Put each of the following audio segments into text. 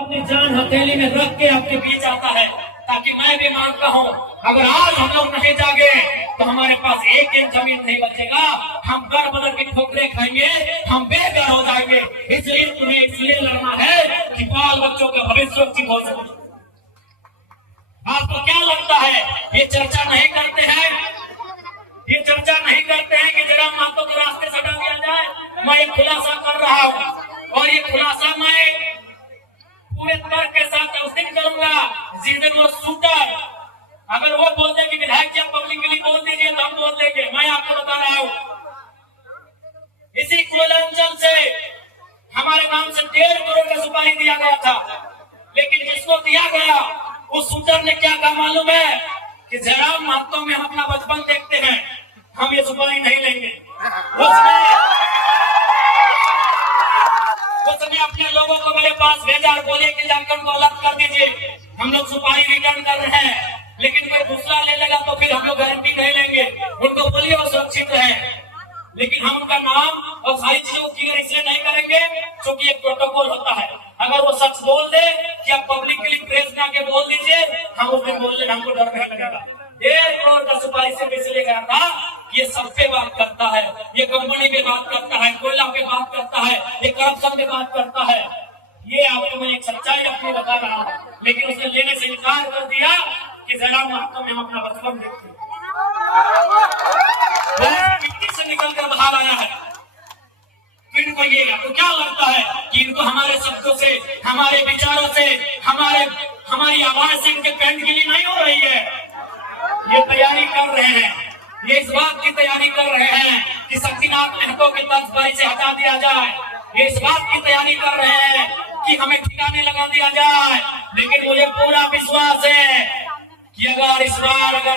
अपनी जान हथेली में रख के आपके बीच आता है, ताकि मैं भी मानता हूँ अगर आज हम लोग नहीं जागे तो हमारे पास एक एक जमीन नहीं बचेगा, हम दर बदर की ठोकरें खाएंगे, हम बेघर हो जाएंगे। इसलिए तुम्हें इसलिए लड़ना है कि बाल बच्चों का भविष्य सुरक्षित हो सके। आपको क्या लगता है ये चर्चा नहीं करते हैं, ये चर्चा नहीं करते हैं कि जरा मातों के रास्ते से हटा दिया जाए? मैं एक खुलासा कर रहा हूँ और ये खुलासा मैं पूरे तर्क के साथ उस दिन करूंगा जिस दिन वो शूटर अगर वो बोल दे कि विधायक जी पब्लिक के लिए बोल दीजिए तो हम बोल देंगे। मैं आपको बता रहा हूँ इसी कोयलांचल से हमारे नाम से 1.5 करोड़ का सुपारी दिया गया था, लेकिन जिसको दिया गया उस शूटर ने क्या कहा मालूम है कि जयराम महतो में हम अपना बचपन देखते हैं, हम ये सुपारी नहीं लेंगे। उसने अपने लोगों को मेरे पास भेजा और बोले कि जानकर को अलग कर दीजिए, हम लोग सुपारी रिटर्न कर रहे हैं। लेकिन कोई दूसरा ले लेगा तो फिर हम लोग गारंटी नहीं लेंगे, उनको बोलिए वो सुरक्षित रहे। लेकिन हम उनका नाम और सारी चीजों को क्लियर इसलिए नहीं करेंगे क्योंकि एक प्रोटोकॉल होता है। अगर वो सच बोल दे कि आप पब्लिक के लिए प्रेस में आके बोल दीजिए, हम उसमें बोल देना, हमको डर नहीं लगेगा। 1.5 करोड़ का सुपारी सिर्फ इसलिए गया था ये सब पे बात करता है, ये कंपनी पे बात करता है, कोयला पे बात करता है, ये करप्शन पे बात करता है। ये आपको मैं एक सच्चाई अपनी बता रहा हूँ, लेकिन उसने लेने से इनकार कर दिया कि जयराम महतो में हम अपना बचपन देखते हैं। मिट्टी से निकल कर बाहर आया है। इनको ये आपको क्या लगता है कि इनको हमारे शब्दों से, हमारे विचारों से, हमारी आवाज से इनके पेंट गिली नहीं हो रही है? ये तैयारी कर रहे हैं, ये इस बात की तैयारी कर रहे हैं कि शक्तिनाथ महतो के तंजबारी से हटा दिया जाए, ये इस बात की तैयारी कर रहे हैं कि हमें ठिकाने लगा दिया जाए। लेकिन मुझे पूरा विश्वास है कि अगर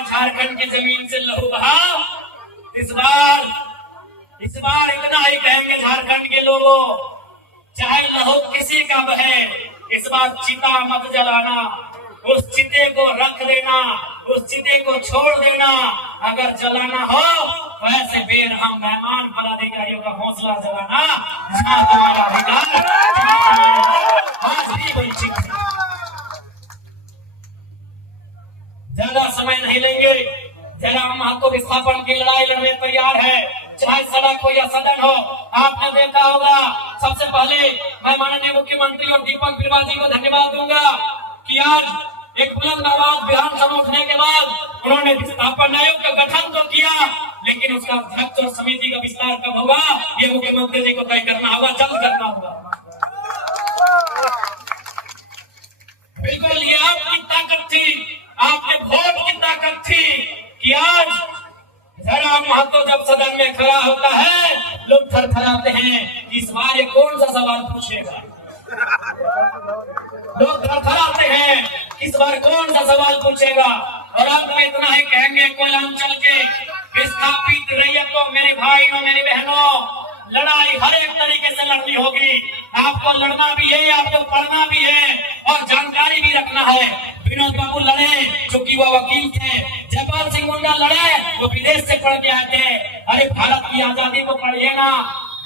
झारखंड की जमीन से लहू बहा, इस बार इतना ही कहेंगे झारखंड के लोगों, चाहे लहू किसी का बहे, इस बार चिता मत जलाना, उस चिते को रख देना, उस चिते को छोड़ देना। अगर जलाना हो तो ऐसे बेरहम मेहमान पदाधिकारियों का हौसला जलाना जहां तुम्हारा अधिकार आज भी वंचित है। ज्यादा समय नहीं लेंगे, जयराम महतो विस्थापन की लड़ाई लड़ने तैयार है, चाहे सड़क हो या सदन हो। आपने देखा होगा, सबसे पहले मैं माननीय मुख्यमंत्री और दीपक बिरवाल जी को धन्यवाद दूंगा कि आज एक बुलंद आवाज विधानसभा उठने के बाद उन्होंने विस्थापन आयोग का गठन तो किया, लेकिन उसका अध्यक्ष और समिति का विस्तार कब होगा ये मुख्यमंत्री जी को तय करना होगा, जल्द करना होगा। बिल्कुल ये आपकी ताकत थी, आपके वोट की ताकत थी कि आज जयराम महतो जब सदन में खड़ा होता है लोग थरथराते हैं कि इस बार ये कौन सा सवाल पूछेगा। लोग थरथराते हैं इस बार कौन सा सवाल पूछेगा। और अब में इतना ही कहेंगे, कोयलांचल के विस्थापित रैयतों, मेरे भाई और मेरी बहनों, लड़ाई हर एक तरीके से लड़नी होगी। आपको लड़ना भी है, आपको पढ़ना भी है और जानकारी भी रखना है। विनोद बाबू लड़े क्योंकि वो वकील थे, जयपाल सिंह मुंडा लड़े वो विदेश से पढ़ के आए थे। अरे भारत की आजादी को पढ़िए ना,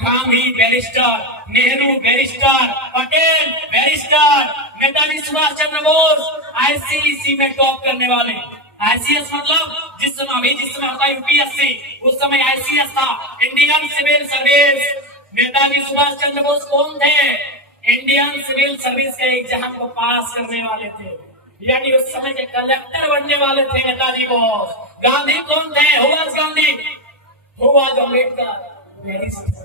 Gandhi barrister, Nehru barrister, Patel barrister, Netaji Subhash Chandra Bose ICSE में टॉप करने वाले। आईसीएस मतलब जिस समय होता है यूपीएससी, उस समय आईसीएस था, Indian civil service. Netaji Subhash Chandra Bose कौन थे? इंडियन सिविल सर्विस के एग्जाम को पास करने वाले थे, यानी उस समय के कलेक्टर बनने वाले थे नेताजी बोस। गांधी कौन थे? हुआ गांधी, हुआ अम्बेडकर।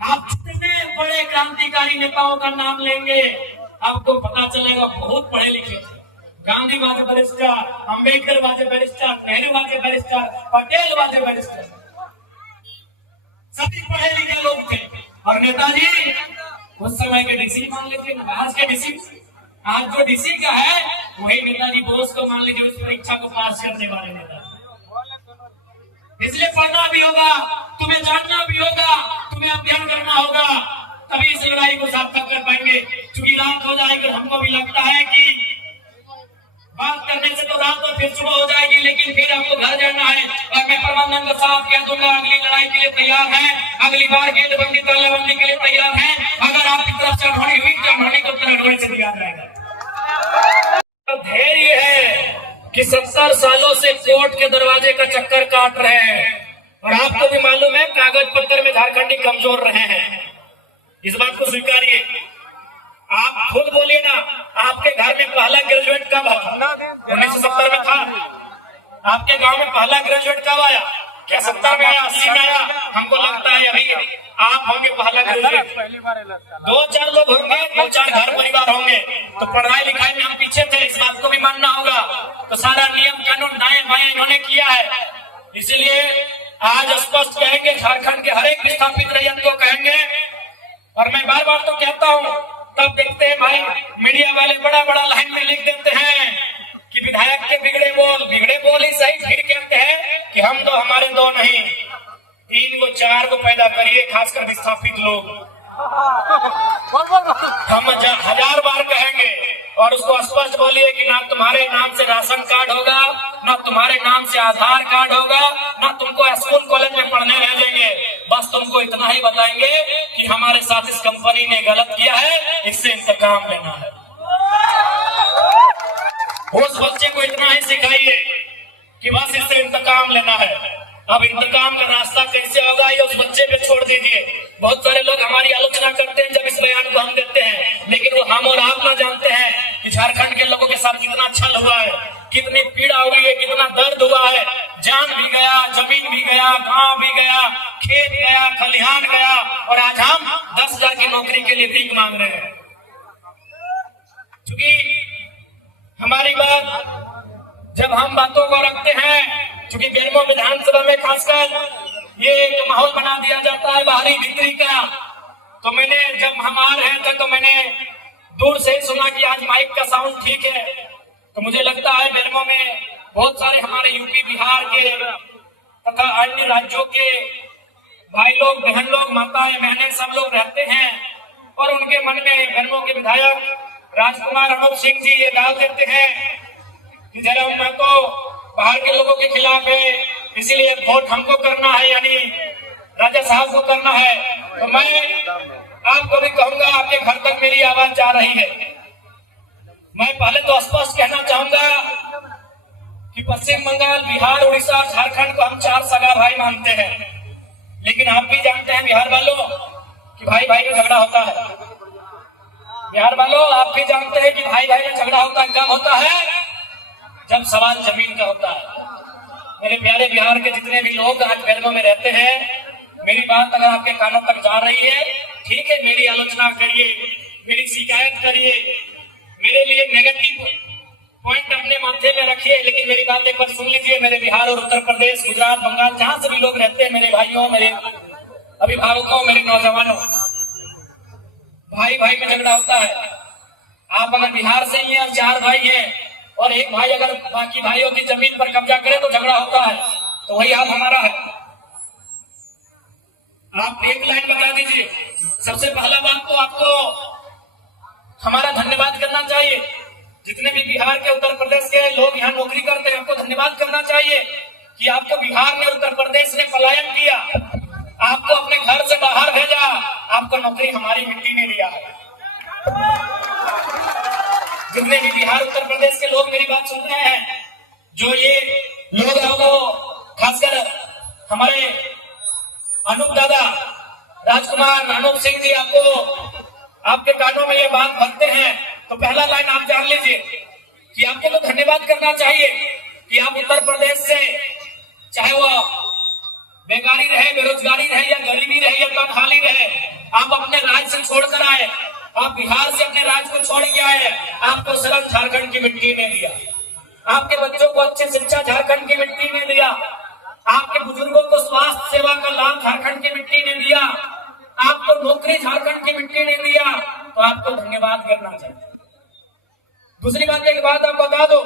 आप जितने बड़े क्रांतिकारी नेताओं का नाम लेंगे आपको पता चलेगा बहुत पढ़े लिखे थे। गांधी वाजे बैरिस्टर, अम्बेडकर वाजे बैरिस्टर, नेहरू वाजे बैरिस्टर, पटेल वाजे बैरिस्टर, सभी पढ़े लिखे लोग थे। और नेताजी उस समय के डीसी मान लीजिए, आज के डीसी, आज जो डीसी का है वही नेताजी बोस को मान लीजिए, उस परीक्षा को पास करने वाले नेता। इसलिए पढ़ना भी होगा, तुम्हें जानना भी होगा, तुम्हें अध्ययन करना होगा, तभी इस लड़ाई को सार्थक कर पाएंगे। चूंकि रात हो जाएगी, हमको भी लगता है कि बात करने से तो रात तो फिर सुबह हो जाएगी, लेकिन फिर आपको घर जाना है। और मैं प्रबंधन को साफ कह दूंगा, अगली लड़ाई के लिए तैयार है, अगली बार गेंदबंदी तालाबंदी के लिए तैयार है। अगर आपकी तरफ से अनहोनी हुई तो अनहोनी को तरह से जाएगा। तो धैर्य है कि 70 सालों से कोर्ट के दरवाजे का चक्कर काट रहे हैं और आपको भी मालूम है कागज पत्र में झारखंडी कमजोर रहे हैं। इस बात को स्वीकारिए। आप खुद बोलिए ना, आपके घर में पहला ग्रेजुएट कब आया? 1970 में था। आपके गांव में पहला ग्रेजुएट कब आया? क्या 70 में आया, 80 में आया? हमको लगता है अभी आप होंगे पहला ग्रेजुएट। 2-4 लोग होंगे, 2-4 घर परिवार होंगे, तो पढ़ाई लिखाई में हम पीछे थे, इस बात को भी मानना होगा। तो सारा नियम कानून दाएं बाएं इन्होंने किया है। इसलिए आज स्पष्ट कहेंगे, झारखंड के हर एक विस्थापित रैयत को कहेंगे, और मैं बार बार तो कहता हूँ, तब देखते हैं भाई मीडिया वाले बड़ा बड़ा लाइन में लिख देते हैं कि विधायक के बिगड़े बोल ही सही, फिर कहते हैं कि हम दो हमारे दो नहीं, 3 को 4 को पैदा करिए, खासकर विस्थापित लोग। हम 1000 बार कहेंगे और उसको स्पष्ट बोलिए कि ना तुम्हारे नाम से राशन कार्ड होगा, ना तुम्हारे नाम से आधार कार्ड होगा, ना तुमको स्कूल कॉलेज में पढ़ने रह देंगे। बस तुमको इतना ही बताएंगे कि हमारे साथ इस कंपनी ने गलत किया है, इससे इंतकाम लेना है। उस बच्चे को इतना ही सिखाइए कि बस इससे इंतकाम लेना है। अब इंतकाम का रास्ता कैसे होगा ये उस बच्चे पे छोड़ दीजिए। बहुत सारे लोग हमारी आलोचना करते हैं जब इस बयान को हम देते हैं, लेकिन वो हम और आप ना जानते हैं कि झारखंड के लोगों के साथ कितना छल हुआ है, कितनी पीड़ा हुई है, कितना दर्द हुआ है। जान भी गया, जमीन भी गया, गांव भी गया, खेत गया, खलिहान गया, और आज हम 10,000 की नौकरी के लिए भीख मांग रहे हैं। क्योंकि हमारी बात जब हम बातों को रखते हैं, क्योंकि बेरमो विधानसभा में खासकर ये एक माहौल बना दिया जाता है बाहरी भीतरी का, तो मैंने जब हम आ रहे थे तो मैंने दूर से सुना कि आज माइक का साउंड ठीक है। तो मुझे लगता है बेरमो में बहुत सारे हमारे यूपी बिहार के तथा अन्य राज्यों के भाई लोग, बहन लोग, माताएं बहनें सब लोग रहते हैं, और उनके मन में बेरमो के विधायक राजकुमार अनूप सिंह जी ये डाल देते हैं कि जरा मैं तो बाहर के लोगों के खिलाफ है, इसीलिए वोट हमको करना है, यानी राजा साहब को करना है। तो मैं आपको भी कहूंगा, आपके घर तक मेरी आवाज जा रही है। मैं पहले तो स्पष्ट कहना चाहूंगा कि पश्चिम बंगाल, बिहार, उड़ीसा और झारखंड को हम 4 सगा भाई मानते हैं, लेकिन आप भी जानते हैं बिहार वालों कि भाई भाई में झगड़ा होता है। बिहार वालों आप भी जानते हैं कि भाई भाई में झगड़ा होता है। कब होता है? जब सवाल जमीन का होता है। मेरे प्यारे बिहार के जितने भी लोग आज बेरमो में रहते हैं, मेरी बात अगर आपके कानों तक जा रही है, ठीक है, मेरी आलोचना करिए, मेरी शिकायत करिए, मेरे लिए नेगेटिव पॉइंट अपने माथे में रखिए, लेकिन मेरी बात एक बार सुन लीजिए। मेरे बिहार और उत्तर प्रदेश, गुजरात, बंगाल, जहां से भी लोग रहते हैं, मेरे भाइयों, मेरे अभिभावकों, मेरे नौजवानों, भाई भाई में झगड़ा होता है। आप अगर बिहार से ही हैं, 4 भाई हैं, और एक भाई अगर बाकी भाइयों की जमीन पर कब्जा करे तो झगड़ा होता है। तो वही हाल हमारा है। आप एक लाइन बता दीजिए। सबसे पहला बात तो आपको हमारा धन्यवाद करना चाहिए। जितने भी बिहार के, उत्तर प्रदेश के लोग यहाँ नौकरी करते हैं, आपको धन्यवाद करना चाहिए कि आपको बिहार ने, उत्तर प्रदेश ने पलायन किया, आपको अपने घर से बाहर भेजा, आपको नौकरी हमारी मिट्टी ने दिया है। जितने भी बिहार, उत्तर प्रदेश के लोग मेरी बात सुन रहे हैं, जो ये लोग हैं वो खासकर हमारे अनूप दादा, राजकुमार अनूप सिंह जी आपको आपके कानों में ये बात भरते हैं, तो पहला लाइन आप जान लीजिए कि आपको तो धन्यवाद करना चाहिए कि आप उत्तर प्रदेश से, चाहे वो बेकारी रहे, बेरोजगारी रहे, या गरीबी रहे, या तनहाली रहे, आप अपने राज्य से छोड़कर आए, आप बिहार से अपने राज्य को छोड़ के आए, आपको शरण झारखंड की मिट्टी ने दिया, आपके बच्चों को अच्छी शिक्षा झारखंड की मिट्टी ने दिया, आपके बुजुर्गों को स्वास्थ्य सेवा का लाभ झारखंड की मिट्टी ने दिया, आपको नौकरी झारखंड की मिट्टी ने दिया, तो आपको धन्यवाद करना चाहिए। दूसरी बात, एक बात आप बता दो,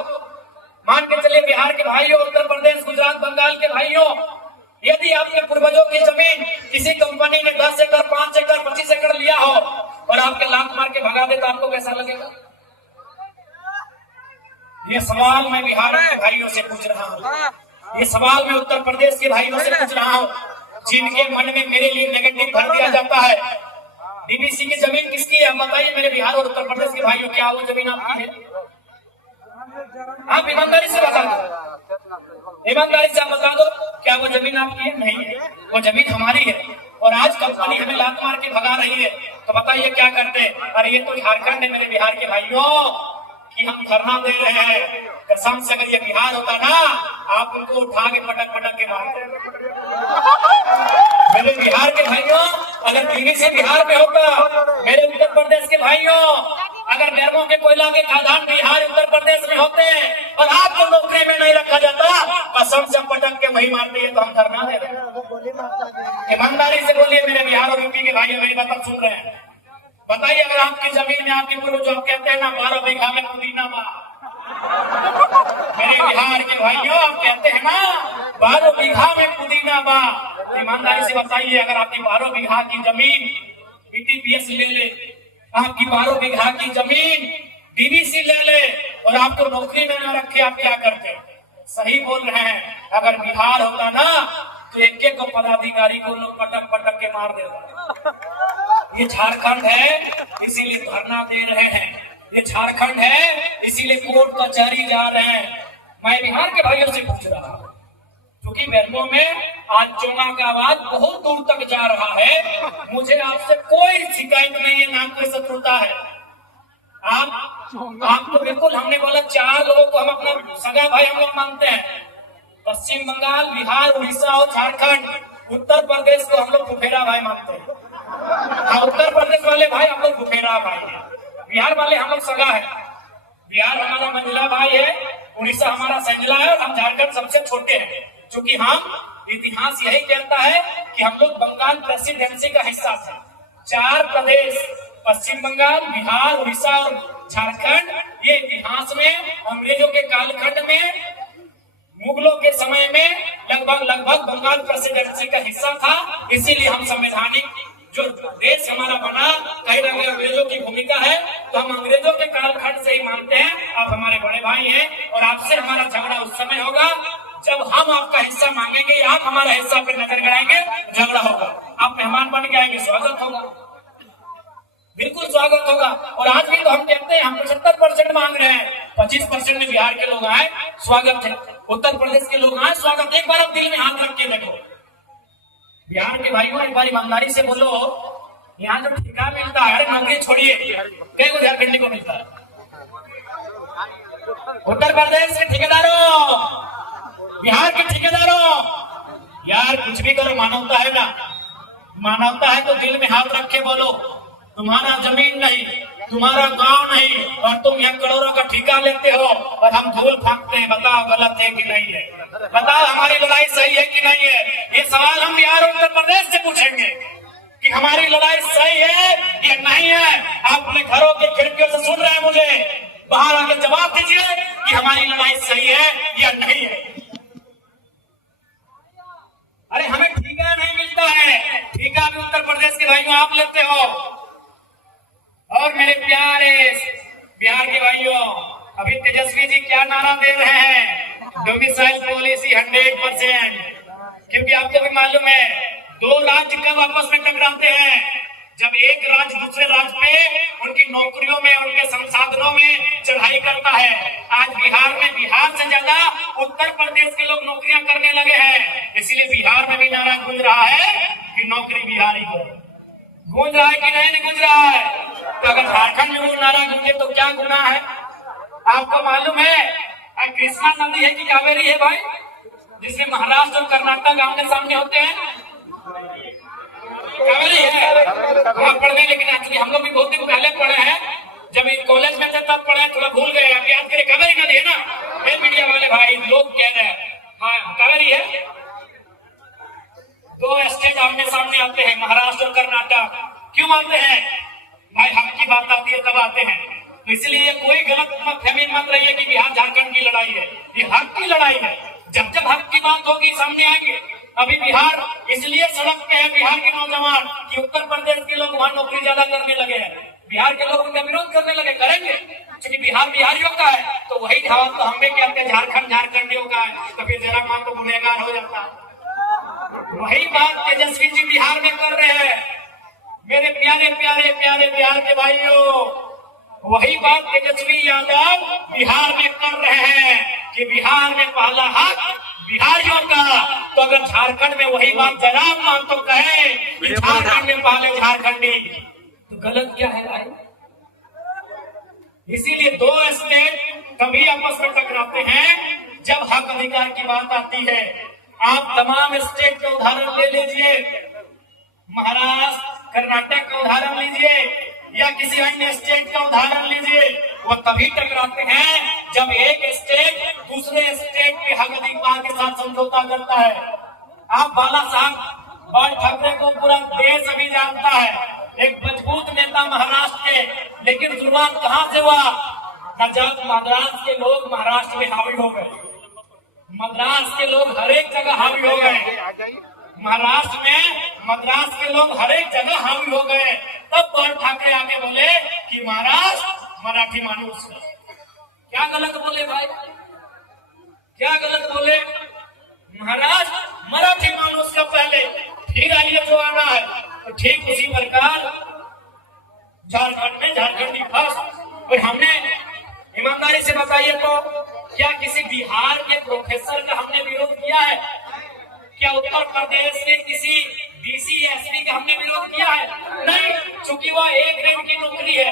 मान के चलिए बिहार के भाइयों, उत्तर प्रदेश, गुजरात, बंगाल के भाइयों, यदि आपके पूर्वजों की जमीन किसी कंपनी ने 10 एकड़, 5 एकड़, 25 एकड़ लिया हो और आपके लात मार के भगा दे, तो आपको कैसा लगेगा? ये सवाल मैं बिहार के भाइयों से पूछ रहा हूँ, ये सवाल मैं उत्तर प्रदेश के भाइयों से पूछ रहा हूँ, जिनके मन में मेरे लिए नेगेटिव भर दिया जाता है। डीवीसी की जमीन किसकी है? आप बताइए मेरे बिहार और उत्तर प्रदेश के भाइयों, क्या वो जमीन आपकी है? आप ईमानदारी से बता दो, ईमानदारी से आप बता दो, क्या वो जमीन आपकी है? नहीं है, वो जमीन हमारी है। और आज कंपनी हमें लात मार के भगा रही है, तो बताइए क्या करते? अरे ये तो झारखंड है मेरे बिहार के भाइयों कि हम धरना दे रहे हैं। कसम से अगर ये बिहार होता ना, आप उनको उठा के पटक पटक के मारते। मेरे बिहार के भाइयों, अगर डीवीसी बिहार में होता, मेरे उत्तर प्रदेश के भाइयों, अगर निर्मो के कोयला के खदान बिहार उत्तर प्रदेश में होते और आपको नौकरी में नहीं रखा जाता, कसम से पटक के वही मारती है तो हम धरना दे रहे हैं। ईमानदारी से बोलिए मेरे बिहार और यूपी के भाई मेरी बात सुन रहे हैं, बताइए अगर आपकी जमीन में आपके पूर्वज जो कहते हैं ना 12 बीघा में पुदीना बा, मेरे बिहार के भाइयों आप कहते हैं ना 12 बीघा में पुदीना बा, ईमानदारी से बताइए अगर आपकी 12 बीघा की जमीन बीटीपीएस ले ले, आपकी 12 बीघा की जमीन डीवीसी ले ले और आपको नौकरी में न रखे, आप क्या करते? सही बोल रहे हैं, अगर बिहार होता ना तो एक एक को पदाधिकारी को लोग पटक पटक के मार देता। ये झारखंड है इसीलिए धरना दे रहे हैं, ये झारखंड है इसीलिए कोर्ट कचहरी जा रहे हैं। मैं बिहार के भाइयों से पूछ रहा हूँ, क्योंकि बेरमो में आज चोंगा का आवाज बहुत दूर तक जा रहा है, मुझे आपसे कोई शिकायत नहीं है, ना कोई शत्रुता है। आप तो बिल्कुल, हमने बोला 4 लोगों को हम अपना सगा भाई हम लोग मानते हैं, पश्चिम बंगाल, बिहार, उड़ीसा और झारखंड। उत्तर प्रदेश को हम लोग फुफेरा भाई मानते हैं। हाँ, उत्तर प्रदेश वाले भाई हम लोग फुफेरा भाई है, बिहार वाले हम लोग सगा है। बिहार हमारा मंजिला भाई है, उड़ीसा हमारा संजला है और हम झारखंड सबसे छोटे हैं, क्योंकि हम इतिहास यही कहता है कि हम लोग बंगाल प्रेसिडेंसी का हिस्सा थे। 4 प्रदेश पश्चिम बंगाल, बिहार, उड़ीसा और झारखंड, ये इतिहास में अंग्रेजों के कालखंड में, मुगलों के समय में लगभग बंगाल प्रेसिडेंसी का हिस्सा था। इसीलिए हम संवैधानिक जो देश हमारा बना, कहीं ना कहीं अंग्रेजों की भूमिका है, तो हम अंग्रेजों के कालखंड से ही मानते हैं। आप हमारे बड़े भाई हैं और आपसे हमारा झगड़ा उस समय होगा जब हम आपका हिस्सा मांगेंगे, आप हमारा हिस्सा पे नजर गड़ाएंगे, झगड़ा होगा। आप मेहमान बन के आएंगे, स्वागत होगा, बिल्कुल स्वागत होगा। और आज भी तो हम कहते हैं हम 75% मांग रहे हैं, 25% में बिहार के लोग आए, स्वागत है। उत्तर प्रदेश के लोग आए, स्वागत। एक बार आप दिल में हाथ रख के देखो, बिहार के भाइयों एक बार ईमानदारी से बोलो, यहाँ जो ठेका मिलता है, अरे नौकरी छोड़िए, कई को झारखंडी को मिलता है। उत्तर प्रदेश के ठेकेदारों, बिहार के ठेकेदारों, यार कुछ भी करो, मानवता है ना, मानवता है तो दिल में हाथ रख के बोलो, तुम्हारा जमीन नहीं, तुम्हारा गांव नहीं, और तुम यहाँ करोड़ों का ठेका लेते हो और हम धूल फांकते हैं। बताओ गलत है कि नहीं है? बताओ हमारी लड़ाई सही है कि नहीं है? ये सवाल हम बिहार और उत्तर प्रदेश से पूछेंगे कि हमारी लड़ाई सही है या नहीं है। आप अपने घरों की खिड़कियों से सुन रहे हैं मुझे, बाहर आके जवाब दीजिए कि हमारी लड़ाई सही है या नहीं है। अरे हमें ठेका नहीं मिलता है, ठेका भी उत्तर प्रदेश के भाइयों आप लेते हो। और मेरे प्यारे बिहार के भाइयों, अभी तेजस्वी जी क्या नारा दे रहे हैं? डोमिसाइल पॉलिसी 100%, क्योंकि आपको भी मालूम है 2 राज्य कब आपस में टकराते हैं? जब एक राज्य दूसरे राज्य पे उनकी नौकरियों में, उनके संसाधनों में चढ़ाई करता है। आज बिहार में, बिहार से ज्यादा उत्तर प्रदेश के लोग नौकरियां करने लगे हैं, इसलिए बिहार में भी नारा गूंज रहा है कि नौकरी बिहारी को। गूंज रहा है कि नहीं गूंज रहा है? तो अगर झारखंड में वो नारा गूंजे तो क्या गुनाह है? आपको मालूम है कृष्णा नदी है कि कावेरी है भाई, जिसमें महाराष्ट्र और कर्नाटक आमने सामने होते हैं? कावेरी है। आप पढ़ गए, लेकिन एक्चुअली हम लोग भी बहुत दिन पहले पढ़े हैं, जब कॉलेज में थे तब पढ़े, थोड़ा भूल गए। आप याद करें, कावेरी नदी है ना? ये मीडिया वाले भाई लोग कह रहे हैं हाँ कावेरी है। 2 स्टेट आमने सामने आते हैं, महाराष्ट्र और कर्नाटक। क्यों आते हैं भाई? हक की बात आती है तब आते हैं। तो इसलिए कोई गलत फहमी मत रहिए कि बिहार झारखंड की लड़ाई है, ये हक की लड़ाई है। जब जब हक की बात होगी सामने आएंगे। अभी बिहार इसलिए सड़क पे है, बिहार के नौजवान, कि उत्तर प्रदेश के लोग वहां नौकरी ज्यादा करने लगे हैं, बिहार के लोग उनका विरोध करने लगे। करेंगे क्योंकि बिहार बिहारियों का है, तो वही ढाल तो हम भी कहते हैं झारखंड झारखंडियों का है, तो फिर जरा मान तो गुनहगार हो जाता है। वही बात तेजस्वी जी बिहार में कर रहे हैं। मेरे प्यारे प्यारे प्यारे प्यार के भाइयों, वही बात तेजस्वी यादव बिहार में कर रहे हैं कि बिहार में पहला हक बिहारियों का। तो अगर झारखंड में वही बात जयराम महतो कहे कि झारखंड में पहले झारखंडी, तो गलत क्या है भाई? इसीलिए दो स्टेट कभी आपस में टकराते हैं जब हक अधिकार की बात आती है। आप तमाम स्टेट का उदाहरण ले लीजिए, महाराष्ट्र, कर्नाटक का उदाहरण लीजिए या किसी अन्य स्टेट का उदाहरण लीजिए, वो तभी टकराते हैं जब एक स्टेट दूसरे स्टेट के हक अधिकार के साथ समझौता करता है। आप बाला साहब बाल ठाकरे को पूरा देश अभी जानता है, एक मजबूत नेता महाराष्ट्र के, लेकिन शुरुआत कहां से हुआ? जब मद्रास के लोग महाराष्ट्र में हावी हो गए, मद्रास के लोग हर एक जगह हावी हो गए, महाराष्ट्र में मद्रास के लोग हर एक जगह हावी हो गए, तब बाल ठाकरे आगे बोले कि महाराष्ट्र मराठी मानुस। क्या गलत बोले भाई? क्या गलत बोले? महाराष्ट्र मराठी मानुस का पहले, फिर आइए जो आना है। तो ठीक उसी प्रकार झारखंड में झारखंडी फर्स्ट। और हमने ईमानदारी से बताइए तो क्या किसी बिहार के प्रोफेसर का हमने विरोध किया है? क्या उत्तर प्रदेश के किसी डीसी या एसपी का हमने विरोध किया है? नहीं, क्योंकि वह एक ग्रेड की नौकरी है,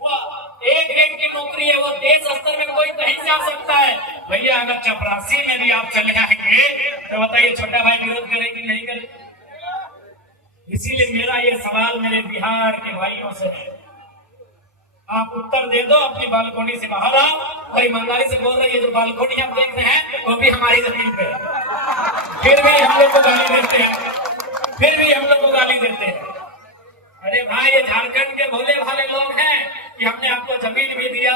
वह एक ग्रेड की नौकरी है, वो देश स्तर में कोई कहीं जा सकता है। भैया अगर चपरासी में भी आप चले आएंगे तो बताइए छोटा भाई विरोध करे कि नहीं करे? इसीलिए मेरा ये सवाल मेरे बिहार के भाइयों से है, आप उत्तर दे दो, अपनी बालकोनी से बाहर आओ और ईमानदारी से बोल रही है। जो बालकोनी हम देख रहे हैं वो भी हमारी जमीन पे, फिर भी हम लोग को गाली देते हैं, फिर भी हम लोग को गाली देते हैं। अरे भाई, ये झारखंड के भोले भाले लोग हैं कि हमने आपको जमीन भी दिया,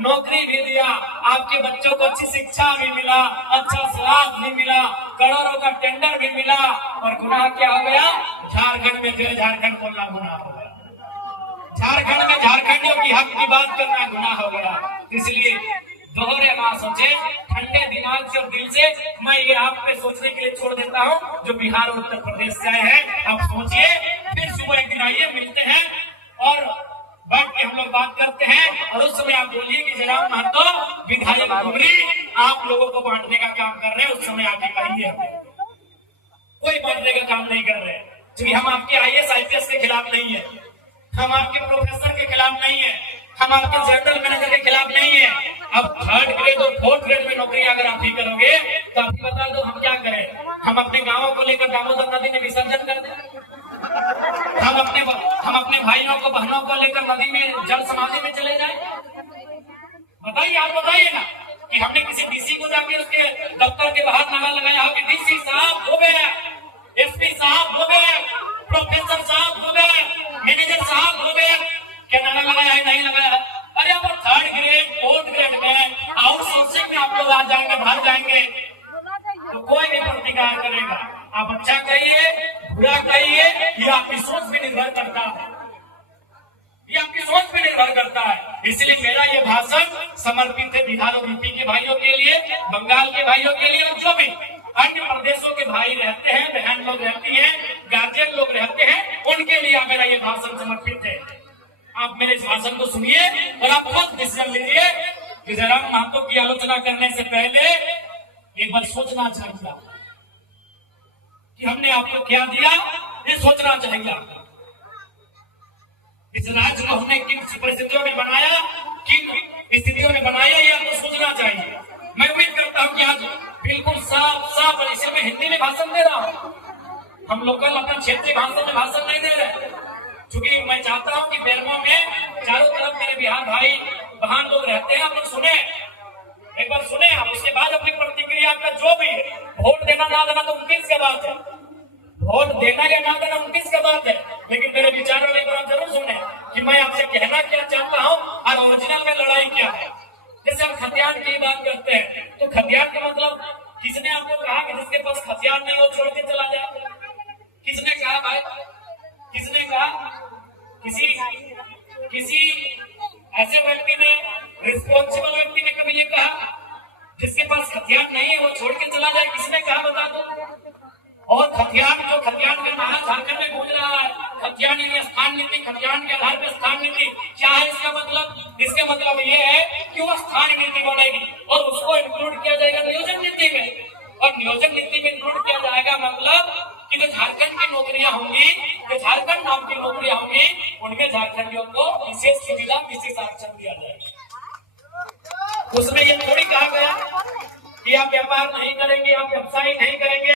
नौकरी भी दिया, आपके बच्चों को अच्छी शिक्षा भी मिला, अच्छा स्वास्थ्य भी मिला, करोड़ों का टेंडर भी मिला, और गुनाह क्या हो गया? झारखंड में जो झारखंड बोलना गुनाह हो गया, झारखंड में झारखंडियों की हक की बात करना गुनाह हो गया। इसलिए दोहरे ना सोचे, ठंडे दिमाग से और दिल से मैं ये आप पे सोचने के लिए छोड़ देता हूँ जो बिहार और उत्तर प्रदेश से आए हैं। आप सोचिए, फिर सुबह एक दिन आइए, मिलते हैं और बैठ के हम लोग बात करते हैं। और उस समय आप बोलिए कि जयराम महतो विधायक डुमरी आप लोगों को बांटने का काम कर रहे हैं, उस समय आके कहिए कोई बांटने का काम नहीं कर रहे, क्योंकि हम आपके IAS IPS के खिलाफ नहीं है, हम आपके प्रोफेसर के खिलाफ नहीं है, हम आपके जनरल मैनेजर के खिलाफ नहीं है। अब 3rd ग्रेड और 4th ग्रेड में नौकरी अगर आप ही करोगे तो आप ही बता दो हम क्या करें? हम अपने गांवों को लेकर दामोदर नदी में विसर्जन कर दें? हम अपने भाइयों को बहनों को लेकर नदी में जल समाधि में चले जाए? बताइए, आप बताइए ना कि हमने किसी डीसी को जाके उसके दफ्तर के बाहर नारा लगाया हो कि डीसी साहब हो गए, SP साहब हो गए, प्रोफेसर साहब हो गए, मैनेजर साहब हो गए? क्या नारा लगाया है? नहीं लगाया है। अरे अब 3rd ग्रेड 4th ग्रेड में आउटसोर्सिंग में आप लोग आ जाएंगे, बाहर जाएंगे तो कोई भी प्रतिकार करेगा। आप अच्छा कहिए, बुरा कहिए, ये आपकी सोच पे निर्भर करता है, ये आपकी सोच पे निर्भर करता है। इसलिए मेरा ये भाषण समर्पित है बिहार और यूपी के भाइयों के लिए, बंगाल के भाइयों के लिए, और जो भी अन्य प्रदेशों के भाई रहते हैं, बहन लोग रहती हैं, गार्जियन लोग रहते हैं, उनके लिए मेरा ये भाषण समर्पित है। आप मेरे इस भाषण को सुनिए और आप खुद डिसीजन लीजिए कि जयराम महतो की आलोचना करने से पहले एक बार सोचना चाहिए कि हमने आपको क्या दिया, ये सोचना चाहिए। इस राज्य को हमने किन परिस्थितियों में बनाया, किन स्थितियों में बनाया, ये आपको सोचना चाहिए। मैं उम्मीद करता हूँ कि आज बिल्कुल साफ साफ और इसे मैं हिंदी में भाषण दे रहा हूँ, हम लोकल अपना क्षेत्रीय भाषा में भाषण नहीं दे रहे, क्योंकि मैं चाहता हूं कि बेरमो में चारों तरफ मेरे बिहार भाई बहन लोग रहते हैं। आप लोग सुने, एक बार सुने, आप उसके बाद अपनी प्रतिक्रिया आपका जो भी है, वोट देना ना देना तो 29 का बात है, वोट देना या ना देना 29 का बात है, लेकिन मेरे विचारों में आप जरूर सुने कि मैं आपसे कहना क्या चाहता हूँ और ओरिजिनल में लड़ाई क्या है। जैसे हम खतियान की बात करते हैं तो खतियान का मतलब किसने आपको कहा कि जिसके पास खतियान नहीं हो छोड़ के चला जाए? किसने कहा भाई? किसने कहा? किसी ऐसे व्यक्ति ने, रिस्पॉन्सिबल व्यक्ति ने कभी ये कहा जिसके पास हथियार नहीं है वो छोड़ के चला जाए? किसने कहा बता दो? और खतियान, जो खतियान का नारा झारखंड में गूंज रहा है, यानी ये स्थान नीति खतियान के आधार पर स्थान नीति क्या है इसका मतलब? इसके मतलब ये है कि वो स्थान नीति बनेगी और उसको इंक्लूड किया जाएगा नियोजन नीति में, और नियोजन नीति में इंक्लूड किया जाएगा मतलब कि जो झारखंड की नौकरियां होंगी, जो झारखंड नाम की नौकरियां होंगी, उनमें झारखंडियों को विशेष सुविधा, विशेष आरक्षण दिया जाएगा। उसमें ये थोड़ी कहा गया कि आप व्यापार नहीं करेंगे, आप व्यवसाय नहीं करेंगे।